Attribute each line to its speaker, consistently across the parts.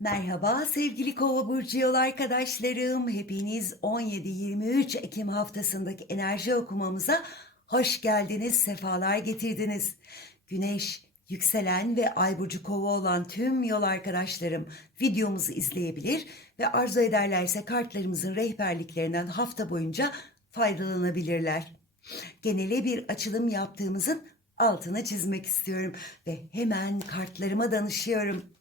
Speaker 1: Merhaba sevgili Kova burcu yol arkadaşlarım. Hepiniz 17-23 Ekim haftasındaki enerji okumamıza hoş geldiniz, sefalar getirdiniz. Güneş, yükselen ve ay burcu Kova olan tüm yol arkadaşlarım videomuzu izleyebilir ve arzu ederlerse kartlarımızın rehberliklerinden hafta boyunca faydalanabilirler. Genele bir açılım yaptığımızın altını çizmek istiyorum ve hemen kartlarıma danışıyorum.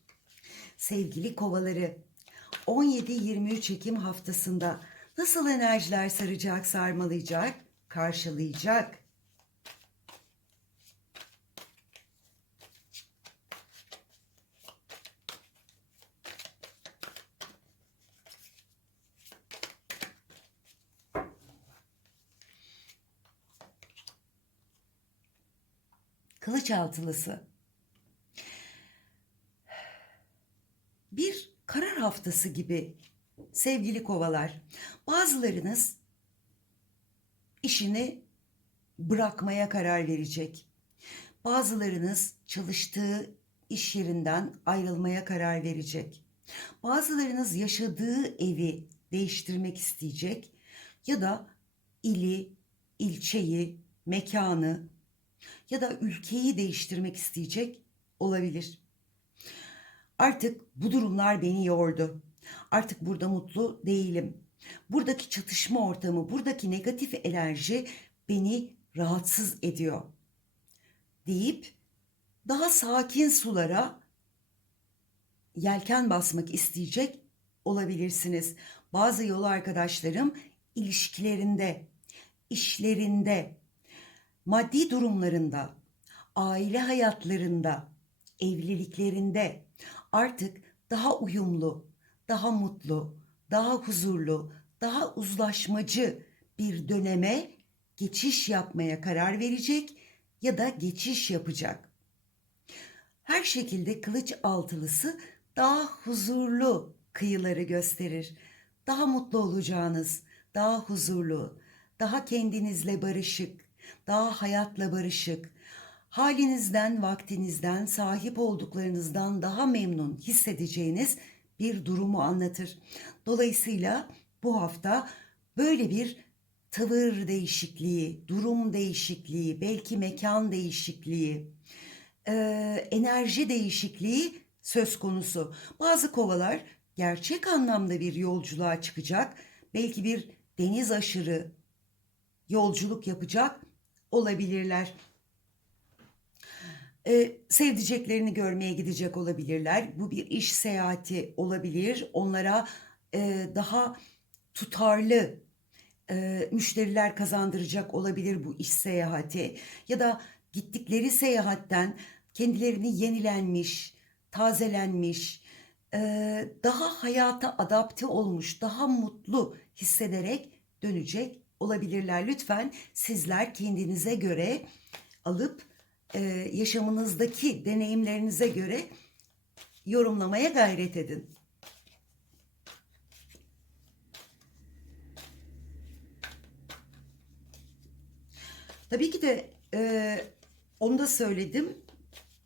Speaker 1: Sevgili kovaları, 17-23 Ekim haftasında nasıl enerjiler saracak, sarmalayacak, karşılayacak? Kılıç altılısı. Bir karar haftası gibi sevgili kovalar. Bazılarınız işini bırakmaya karar verecek. Bazılarınız çalıştığı iş yerinden ayrılmaya karar verecek. Bazılarınız yaşadığı evi değiştirmek isteyecek ya da ili, ilçeyi, mekanı ya da ülkeyi değiştirmek isteyecek olabilir. Artık bu durumlar beni yordu. Artık burada mutlu değilim. Buradaki çatışma ortamı, buradaki negatif enerji beni rahatsız ediyor. Deyip daha sakin sulara yelken basmak isteyecek olabilirsiniz. Bazı yol arkadaşlarım ilişkilerinde, işlerinde, maddi durumlarında, aile hayatlarında, evliliklerinde artık daha uyumlu, daha mutlu, daha huzurlu, daha uzlaşmacı bir döneme geçiş yapmaya karar verecek ya da geçiş yapacak. Her şekilde kılıç altılısı daha huzurlu kıyıları gösterir. Daha mutlu olacağınız, daha huzurlu, daha kendinizle barışık, daha hayatla barışık, halinizden, vaktinizden, sahip olduklarınızdan daha memnun hissedeceğiniz bir durumu anlatır. Dolayısıyla bu hafta böyle bir tavır değişikliği, durum değişikliği, belki mekan değişikliği, enerji değişikliği söz konusu. Bazı kovalar gerçek anlamda bir yolculuğa çıkacak. Belki bir deniz aşırı yolculuk yapacak olabilirler. Ee, sevdiceklerini görmeye gidecek olabilirler. Bu bir iş seyahati olabilir. Onlara e, daha tutarlı e, müşteriler kazandıracak olabilir bu iş seyahati. Ya da gittikleri seyahatten kendilerini yenilenmiş, tazelenmiş, e, daha hayata adapte olmuş, daha mutlu hissederek dönecek olabilirler. Lütfen sizler kendinize göre alıp e, yaşamınızdaki deneyimlerinize göre yorumlamaya gayret edin. Tabii ki de e, onu da söyledim.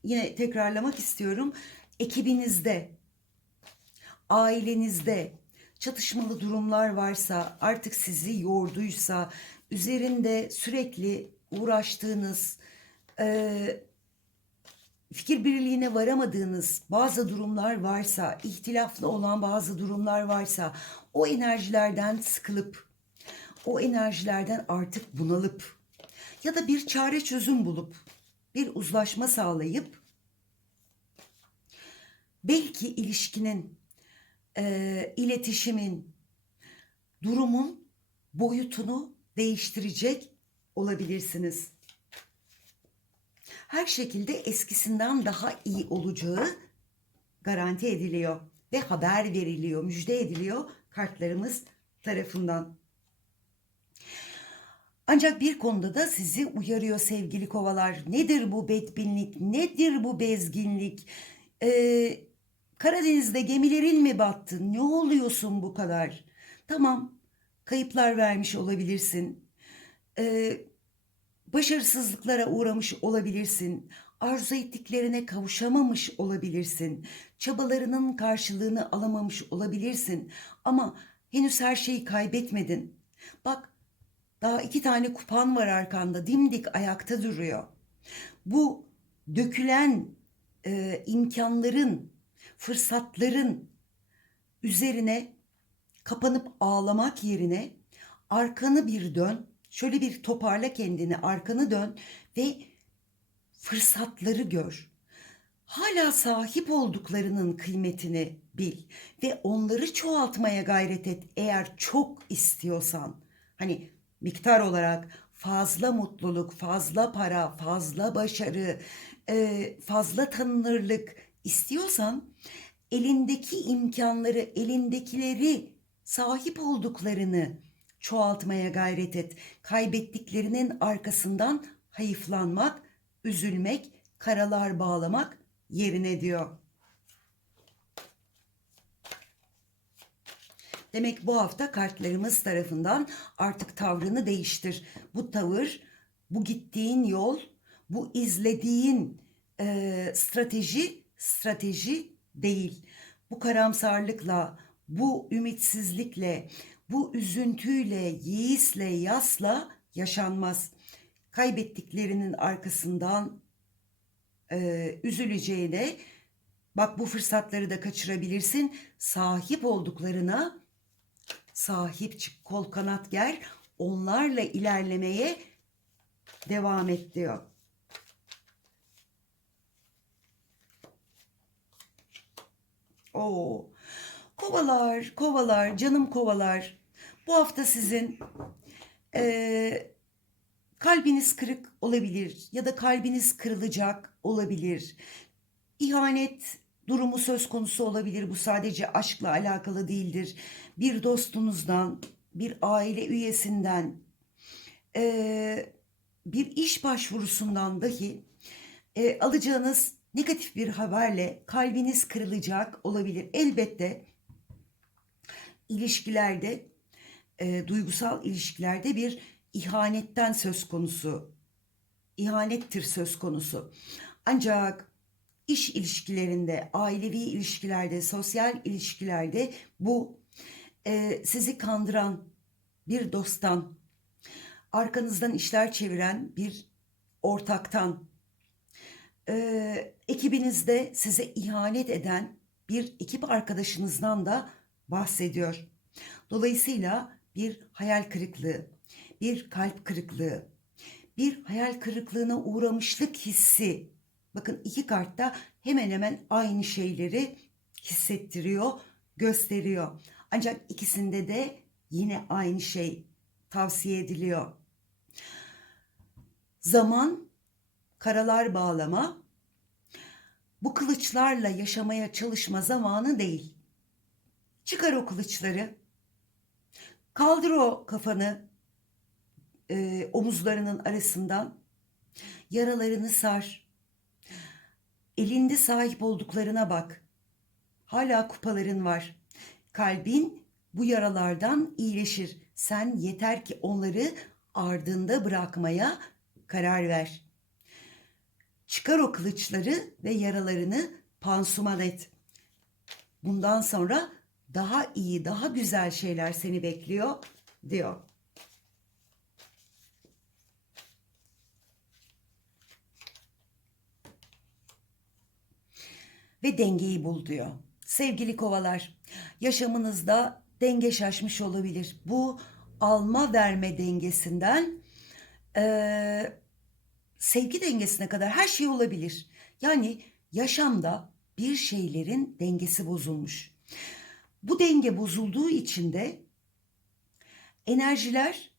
Speaker 1: Yine tekrarlamak istiyorum. Ekibinizde, ailenizde çatışmalı durumlar varsa, artık sizi yorduysa, üzerinde sürekli uğraştığınız, e, fikir birliğine varamadığınız bazı durumlar varsa, ihtilaflı olan bazı durumlar varsa, o enerjilerden sıkılıp, o enerjilerden artık bunalıp ya da bir çare çözüm bulup, bir uzlaşma sağlayıp, belki ilişkinin, e, iletişimin, durumun boyutunu değiştirecek olabilirsiniz. Her şekilde eskisinden daha iyi olacağı garanti ediliyor ve haber veriliyor, müjde ediliyor kartlarımız tarafından. Ancak bir konuda da sizi uyarıyor sevgili kovalar. Nedir bu bedbinlik? Nedir bu bezginlik? Ee, Karadeniz'de gemilerin mi battı? Ne oluyorsun bu kadar? Tamam, kayıplar vermiş olabilirsin. Ee, başarısızlıklara uğramış olabilirsin. Arzu ettiklerine kavuşamamış olabilirsin. Çabalarının karşılığını alamamış olabilirsin. Ama henüz her şeyi kaybetmedin. Bak daha iki tane kupan var arkanda dimdik ayakta duruyor. Bu dökülen e, imkanların, fırsatların üzerine kapanıp ağlamak yerine arkanı bir dön. Şöyle bir toparla kendini, arkanı dön ve fırsatları gör. Hala sahip olduklarının kıymetini bil ve onları çoğaltmaya gayret et eğer çok istiyorsan. Hani miktar olarak fazla mutluluk, fazla para, fazla başarı, e, fazla tanınırlık istiyorsan elindeki imkanları, elindekileri, sahip olduklarını çoğaltmaya gayret et. Kaybettiklerinin arkasından hayıflanmak, üzülmek, karalar bağlamak yerine diyor. Demek bu hafta kartlarımız tarafından artık tavrını değiştir. Bu tavır, bu gittiğin yol, bu izlediğin e, strateji, strateji değil. Bu karamsarlıkla, bu ümitsizlikle, bu üzüntüyle, yeisle, yasla yaşanmaz. Kaybettiklerinin arkasından e, üzüleceğine, bak bu fırsatları da kaçırabilirsin. Sahip olduklarına sahip çık, kol kanat ger, onlarla ilerlemeye devam et diyor. Oo. Kovalar, kovalar, canım kovalar. Bu hafta sizin eee, kalbiniz kırık olabilir ya da kalbiniz kırılacak olabilir. İhanet durumu söz konusu olabilir. Bu sadece aşkla alakalı değildir. Bir dostunuzdan, bir aile üyesinden, eee, bir iş başvurusundan dahi e, alacağınız negatif bir haberle kalbiniz kırılacak olabilir. Elbette ilişkilerde, e, duygusal ilişkilerde bir ihanetten söz konusu. İhanettir söz konusu. Ancak iş ilişkilerinde, ailevi ilişkilerde, sosyal ilişkilerde bu e, sizi kandıran bir dosttan, arkanızdan işler çeviren bir ortaktan, e, ekibinizde size ihanet eden bir ekip arkadaşınızdan da bahsediyor. Dolayısıyla bir hayal kırıklığı, bir kalp kırıklığı, bir hayal kırıklığına uğramışlık hissi. Bakın iki kartta hemen hemen aynı şeyleri hissettiriyor, gösteriyor. Ancak ikisinde de yine aynı şey tavsiye ediliyor. Zaman, karalar bağlama, bu kılıçlarla yaşamaya çalışma zamanı değil. Çıkar o kılıçları, kaldır o kafanı e, omuzlarının arasından, yaralarını sar, elinde sahip olduklarına bak. Hala kupaların var. Kalbin bu yaralardan iyileşir. Sen yeter ki onları ardında bırakmaya karar ver. Çıkar o kılıçları ve yaralarını pansuman et. Bundan sonra daha iyi, daha güzel şeyler seni bekliyor diyor. Ve dengeyi bul diyor. Sevgili kovalar, yaşamınızda denge şaşmış olabilir. Bu alma verme dengesinden eee, sevgi dengesine kadar her şey olabilir. Yani yaşamda bir şeylerin dengesi bozulmuş. Bu denge bozulduğu için de enerjiler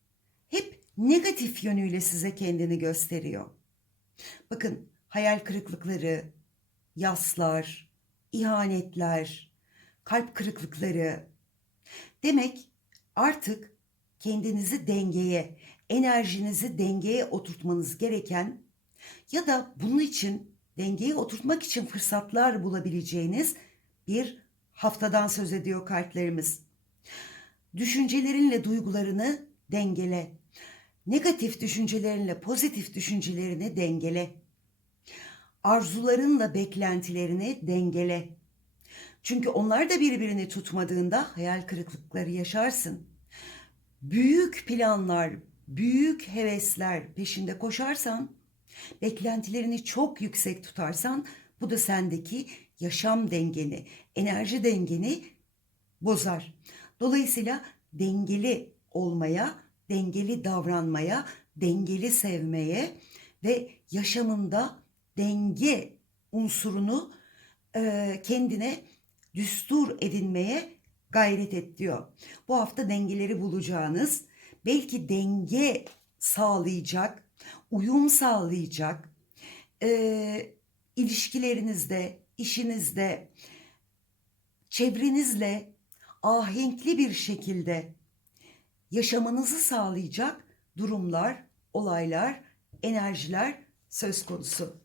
Speaker 1: hep negatif yönüyle size kendini gösteriyor. Bakın hayal kırıklıkları, yaslar, ihanetler, kalp kırıklıkları. Demek artık kendinizi dengeye, enerjinizi dengeye oturtmanız gereken ya da bunun için dengeye oturtmak için fırsatlar bulabileceğiniz bir haftadan söz ediyor kartlarımız. Düşüncelerinle duygularını dengele. Negatif düşüncelerinle pozitif düşüncelerini dengele. arzularınla beklentilerini dengele. Çünkü onlar da birbirini tutmadığında hayal kırıklıkları yaşarsın. Büyük planlar, büyük hevesler peşinde koşarsan, beklentilerini çok yüksek tutarsan bu da sendeki yaşam dengeni, enerji dengeni bozar. Dolayısıyla dengeli olmaya, dengeli davranmaya, dengeli sevmeye ve yaşamında denge unsurunu e, kendine düstur edinmeye gayret et diyor. Bu hafta dengeleri bulacağınız, belki denge sağlayacak, uyum sağlayacak, e, ilişkilerinizde, işinizde, çevrenizle ahenkli bir şekilde yaşamanızı sağlayacak durumlar, olaylar, enerjiler söz konusu.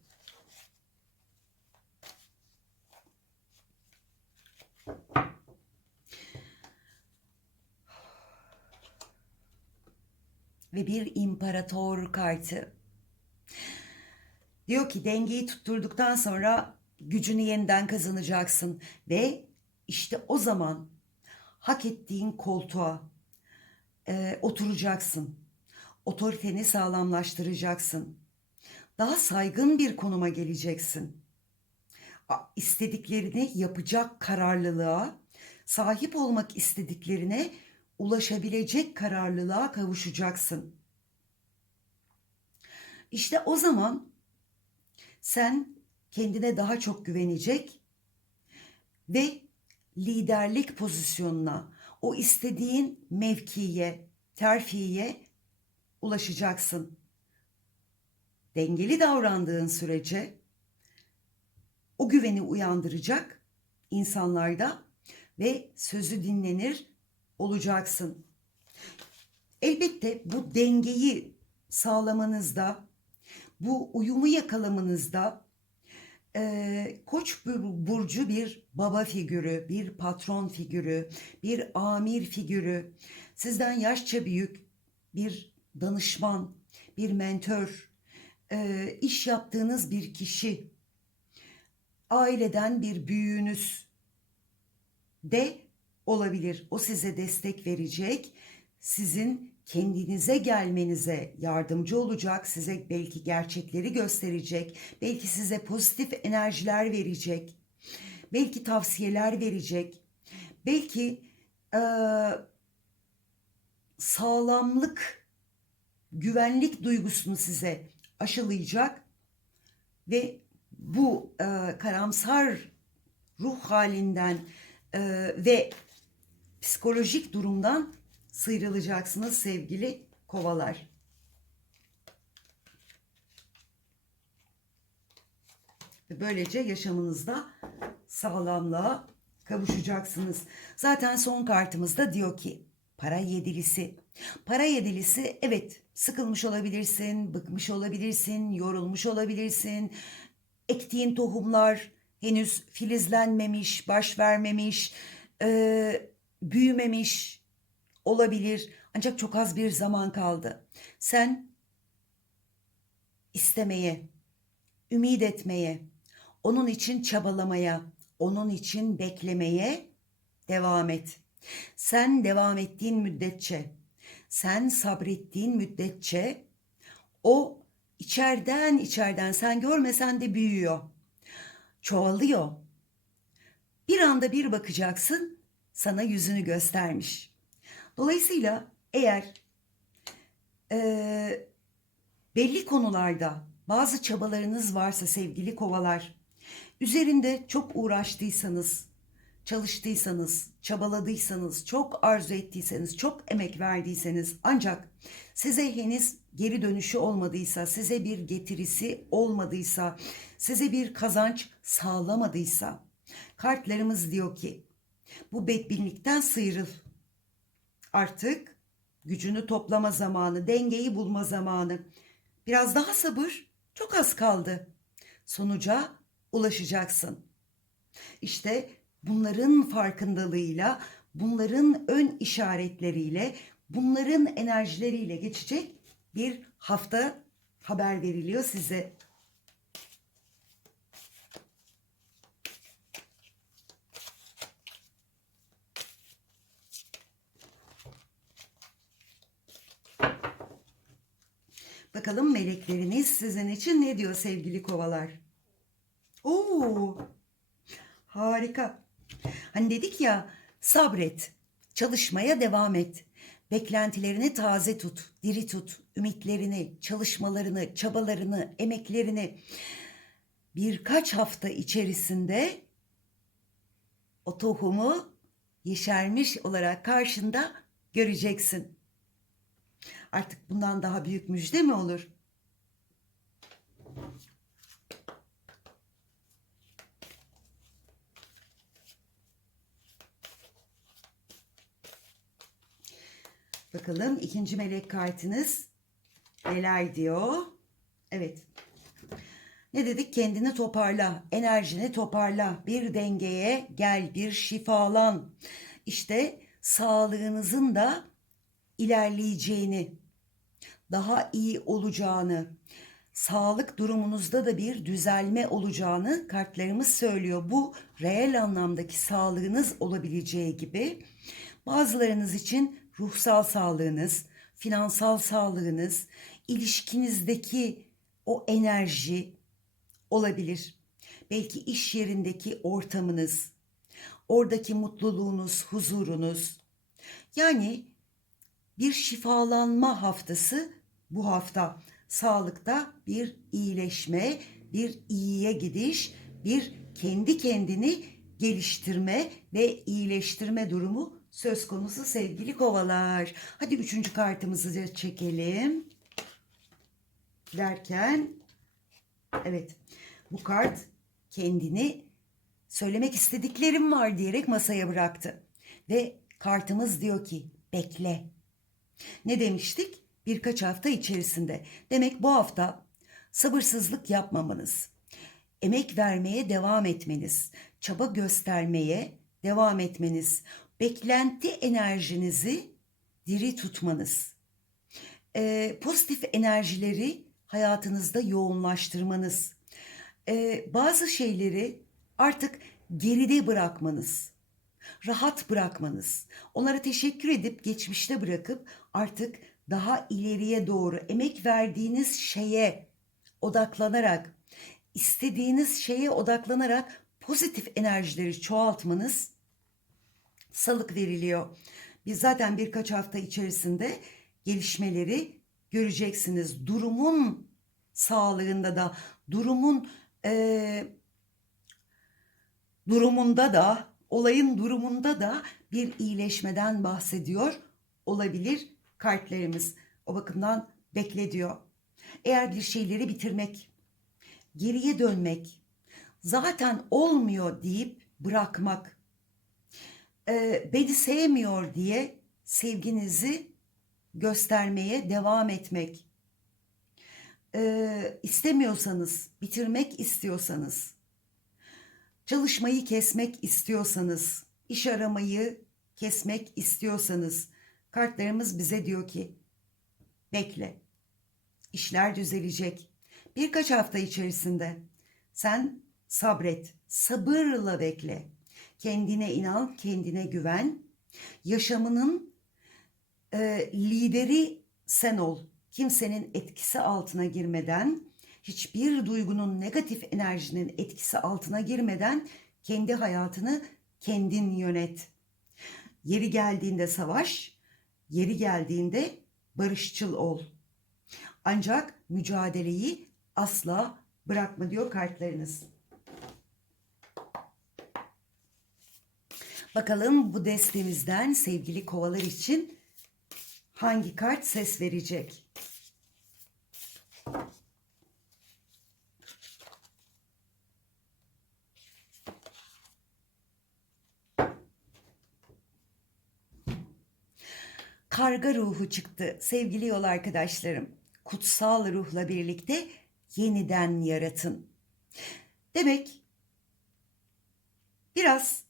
Speaker 1: Ve bir imparator kartı. Diyor ki dengeyi tutturduktan sonra gücünü yeniden kazanacaksın ve işte o zaman hak ettiğin koltuğa e, oturacaksın. Otoriteni sağlamlaştıracaksın. Daha saygın bir konuma geleceksin. İstediklerini yapacak kararlılığa, sahip olmak istediklerine ulaşabilecek kararlılığa kavuşacaksın. İşte o zaman sen kendine daha çok güvenecek ve liderlik pozisyonuna, o istediğin mevkiye, terfiye ulaşacaksın. Dengeli davrandığın sürece o güveni uyandıracak insanlarda ve sözü dinlenir olacaksın. Elbette bu dengeyi sağlamanızda, bu uyumu yakalamanızda e, Koç bur- burcu bir baba figürü, bir patron figürü, bir amir figürü, sizden yaşça büyük bir danışman, bir mentör, e, iş yaptığınız bir kişi, aileden bir büyüğünüz de olabilir. O size destek verecek, sizin kendinize gelmenize yardımcı olacak, size belki gerçekleri gösterecek, belki size pozitif enerjiler verecek, belki tavsiyeler verecek, belki eee, sağlamlık, güvenlik duygusunu size aşılayacak ve bu eee, karamsar ruh halinden eee, ve psikolojik durumdan sıyrılacaksınız sevgili kovalar. Ve böylece yaşamınızda sağlamlığa kavuşacaksınız. Zaten son kartımızda diyor ki para yedilisi. Para yedilisi evet sıkılmış olabilirsin, bıkmış olabilirsin, yorulmuş olabilirsin. Ektiğin tohumlar henüz filizlenmemiş, baş vermemiş, e, büyümemiş olabilir. Ancak çok az bir zaman kaldı. Sen istemeye, ümit etmeye, onun için çabalamaya, onun için beklemeye devam et. Sen devam ettiğin müddetçe, sen sabrettiğin müddetçe o içeriden içeriden sen görmesen de büyüyor. Çoğalıyor. Bir anda bir bakacaksın sana yüzünü göstermiş. Dolayısıyla eğer eee, belli konularda bazı çabalarınız varsa sevgili kovalar, üzerinde çok uğraştıysanız, çalıştıysanız, çabaladıysanız, çok arzu ettiyseniz, çok emek verdiyseniz ancak size henüz geri dönüşü olmadıysa, size bir getirisi olmadıysa, size bir kazanç sağlamadıysa kartlarımız diyor ki bu bedbinlikten sıyrıl. Artık gücünü toplama zamanı, dengeyi bulma zamanı. Biraz daha sabır, çok az kaldı. Sonuca ulaşacaksın. İşte bunların farkındalığıyla, bunların ön işaretleriyle, bunların enerjileriyle geçecek bir hafta haber veriliyor size. Bakalım melekleriniz sizin için ne diyor sevgili kovalar? Oo, harika. Hani dedik ya sabret, çalışmaya devam et. Beklentilerini taze tut, diri tut. Ümitlerini, çalışmalarını, çabalarını, emeklerini birkaç hafta içerisinde o tohumu yeşermiş olarak karşında göreceksin. Artık bundan daha büyük müjde mi olur? Bakalım ikinci melek kartınız neler diyor? Evet. Ne dedik? Kendini toparla, enerjini toparla, bir dengeye gel, bir şifalan. İşte sağlığınızın da ilerleyeceğini, daha iyi olacağını, sağlık durumunuzda da bir düzelme olacağını kartlarımız söylüyor. Bu reel anlamdaki sağlığınız olabileceği gibi bazılarınız için ruhsal sağlığınız, finansal sağlığınız, ilişkinizdeki o enerji olabilir. Belki iş yerindeki ortamınız, oradaki mutluluğunuz, huzurunuz. Yani bir şifalanma haftası bu hafta. Sağlıkta bir iyileşme, bir iyiye gidiş, bir kendi kendini geliştirme ve iyileştirme durumu söz konusu sevgili kovalar. Hadi üçüncü kartımızı çekelim. Derken evet bu kart kendini söylemek istediklerim var diyerek masaya bıraktı. Ve kartımız diyor ki bekle. Ne demiştik? Birkaç hafta içerisinde. Demek bu hafta sabırsızlık yapmamanız, emek vermeye devam etmeniz, çaba göstermeye devam etmeniz, beklenti enerjinizi diri tutmanız, e, pozitif enerjileri hayatınızda yoğunlaştırmanız, e, bazı şeyleri artık geride bırakmanız, rahat bırakmanız, onlara teşekkür edip geçmişte bırakıp artık daha ileriye doğru emek verdiğiniz şeye odaklanarak, istediğiniz şeye odaklanarak pozitif enerjileri çoğaltmanız salık veriliyor. Biz zaten birkaç hafta içerisinde gelişmeleri göreceksiniz. Durumun sağlığında da, durumun e, durumunda da, olayın durumunda da bir iyileşmeden bahsediyor olabilir kartlarımız. O bakımdan bekle diyor. Eğer bir şeyleri bitirmek, geriye dönmek, zaten olmuyor deyip bırakmak, e, beni sevmiyor diye sevginizi göstermeye devam etmek, e, istemiyorsanız, bitirmek istiyorsanız, çalışmayı kesmek istiyorsanız, iş aramayı kesmek istiyorsanız, kartlarımız bize diyor ki, bekle, işler düzelecek. Birkaç hafta içerisinde sen sabret, sabırla bekle. Kendine inan, kendine güven. Yaşamının e, lideri sen ol. Kimsenin etkisi altına girmeden, hiçbir duygunun negatif enerjinin etkisi altına girmeden kendi hayatını kendin yönet. Yeri geldiğinde savaş, yeri geldiğinde barışçıl ol. Ancak mücadeleyi asla bırakma diyor kartlarınız. Bakalım bu destemizden sevgili kovalar için hangi kart ses verecek? Karga ruhu çıktı sevgili yol arkadaşlarım. Kutsal ruhla birlikte yeniden yaratın. Demek biraz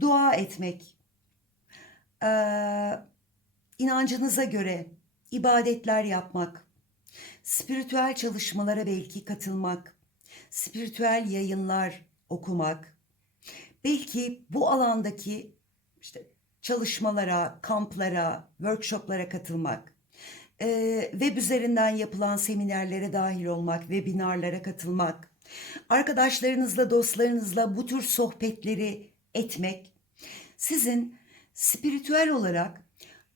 Speaker 1: dua etmek, ee, inancınıza göre ibadetler yapmak, spiritüel çalışmalara belki katılmak, spiritüel yayınlar okumak, belki bu alandaki işte çalışmalara, kamplara, workshoplara katılmak, Ee, web üzerinden yapılan seminerlere dahil olmak, webinarlara katılmak, arkadaşlarınızla, dostlarınızla bu tür sohbetleri etmek sizin spiritüel olarak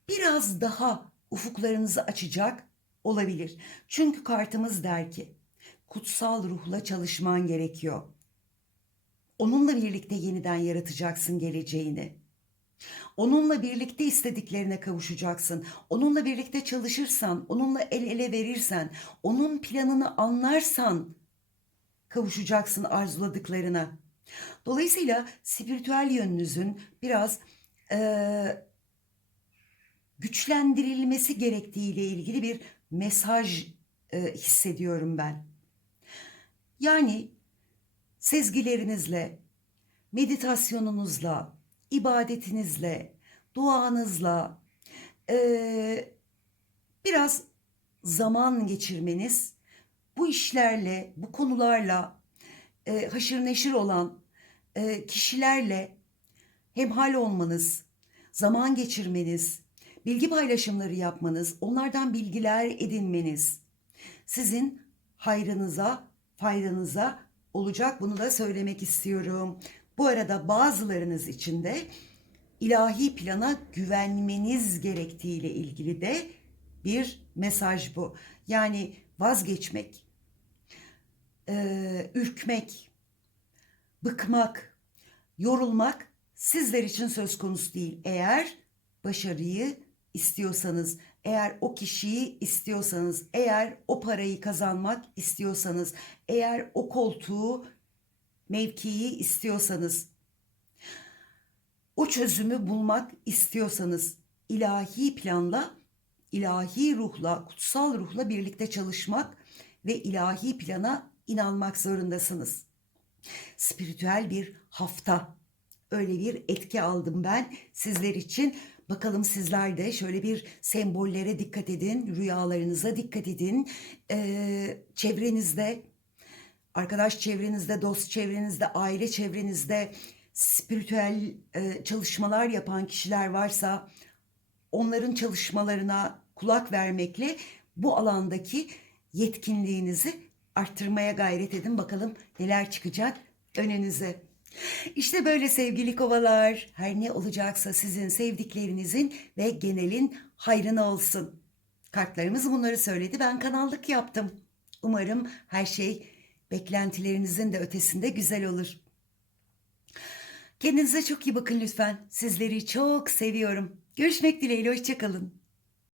Speaker 1: biraz daha ufuklarınızı açacak olabilir. Çünkü kartımız der ki kutsal ruhla çalışman gerekiyor. Onunla birlikte yeniden yaratacaksın geleceğini. Onunla birlikte istediklerine kavuşacaksın. Onunla birlikte çalışırsan, onunla el ele verirsen, onun planını anlarsan kavuşacaksın arzuladıklarına. Dolayısıyla spiritüel yönünüzün biraz eee, güçlendirilmesi gerektiğiyle ilgili bir mesaj eee, hissediyorum ben. Yani sezgilerinizle, meditasyonunuzla, ibadetinizle, duanızla eee, biraz zaman geçirmeniz bu işlerle, bu konularla e, haşır neşir olan e, kişilerle hemhal olmanız, zaman geçirmeniz, bilgi paylaşımları yapmanız, onlardan bilgiler edinmeniz sizin hayrınıza, faydanıza olacak. Bunu da söylemek istiyorum. Bu arada bazılarınız için de ilahi plana güvenmeniz gerektiğiyle ilgili de bir mesaj bu. Yani vazgeçmek, eee, ürkmek, bıkmak, yorulmak sizler için söz konusu değil. Eğer başarıyı istiyorsanız, eğer o kişiyi istiyorsanız, eğer o parayı kazanmak istiyorsanız, eğer o koltuğu, mevkiyi istiyorsanız, o çözümü bulmak istiyorsanız ilahi planla, ilahi ruhla, kutsal ruhla birlikte çalışmak ve ilahi plana inanmak zorundasınız. Spiritüel bir hafta. Öyle bir etki aldım ben sizler için. Bakalım sizler de şöyle bir sembollere dikkat edin, rüyalarınıza dikkat edin. Ee, çevrenizde, arkadaş çevrenizde, dost çevrenizde, aile çevrenizde spiritüel e, çalışmalar yapan kişiler varsa onların çalışmalarına kulak vermekle bu alandaki yetkinliğinizi arttırmaya gayret edin. Bakalım neler çıkacak önünüze. İşte böyle sevgili kovalar. Her ne olacaksa sizin sevdiklerinizin ve genelin hayrına olsun. Kartlarımız bunları söyledi. Ben kanallık yaptım. Umarım her şey beklentilerinizin de ötesinde güzel olur. Kendinize çok iyi bakın lütfen. Sizleri çok seviyorum. Görüşmek dileğiyle. Hoşçakalın.